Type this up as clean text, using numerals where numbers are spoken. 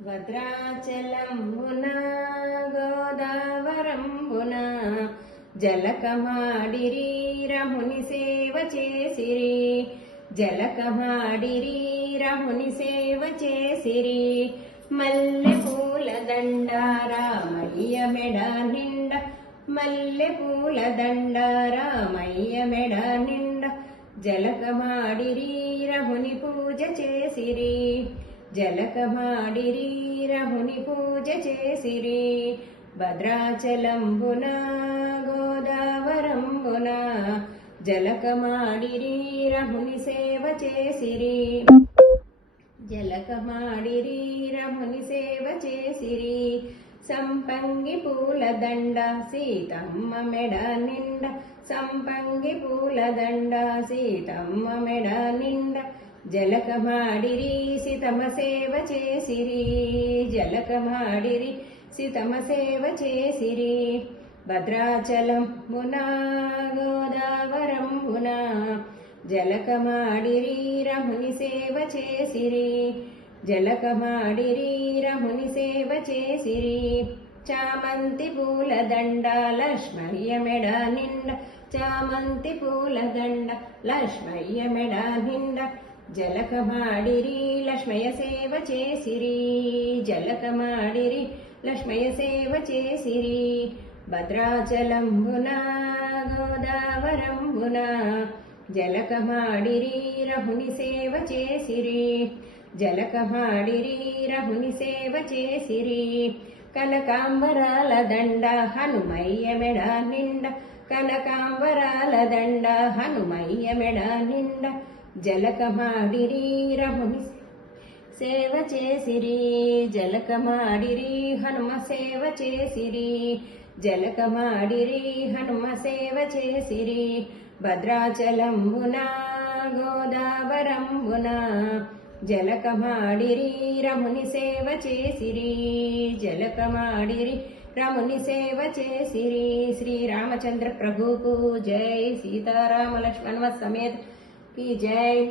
భద్రాచలంబున గోదావరంబున జలకమాడిరి రముని సేవ చేసిరి. జలకమాడిరి రముని సేవ చేసిరి. మల్లె పూల దండ రామయ్య మెడ నిండ. మల్లె పూల దండ రామయ్య మెడ నిండ. జలకమాడిరి రముని పూజ చేసిరి. జలకమాడిరి రముని పూజ చేసిరి. భద్రాచలంబున గోదావరంబున జలకమాడిరి రముని సేవ చేసిరి. జలకమాడిరి రముని సేవ చేసిరి. సంపంగి పూల దండ సీతమ్మ మెడ నిండ. సంపంగి పూల దండ సీతమ్మ మెడ నిండ. జలకమాడిరి సీతమ్మ సేవ చేసిరి. జలకమాడిరి సీతమ్మ సేవ చేసిరి. భద్రాచలంబున గోదావరంబున జలకమాడిరి రముని సేవ చేసిరి. జలకమాడిరి రముని సేవ చేసిరి. చామంతి పూల దండ లక్ష్మయ్య మెడ నిండ. చామంతి పూల దండ లక్ష్మయ్య మెడ నిండ. జలకమాడిరి లక్ష్మయ్య సేవ చేసిరి. జలకమాడిరి లక్ష్మయ్య సేవ చేసిరి. భద్రాచలంబున గోదావరంబున జలకమాడిరి రముని సేవ చేసిరి. జలకమాడిరి రముని సేవ చేసిరి. కనకాంబరాల దండ హనుమయ్య మెడ నిండ. కనకాంబరాల దండ హనుమయ్య మెడ నిండ. జలకమాడిరి రముని సేవ చేసిరి. జలకమాడిరి హనుమ సేవ చేసిరి. జలకమాడిరి హనుమ సేవ చేసిరి. భద్రాచలంబున గోదావరంబున జలకమాడిరి రముని సేవ చేసిరి. జలకమాడిరి రముని సేవ చేసిరి. శ్రీరామచంద్ర ప్రభుకు జై. సీతారామ లక్ష్మణ సమేత की जय।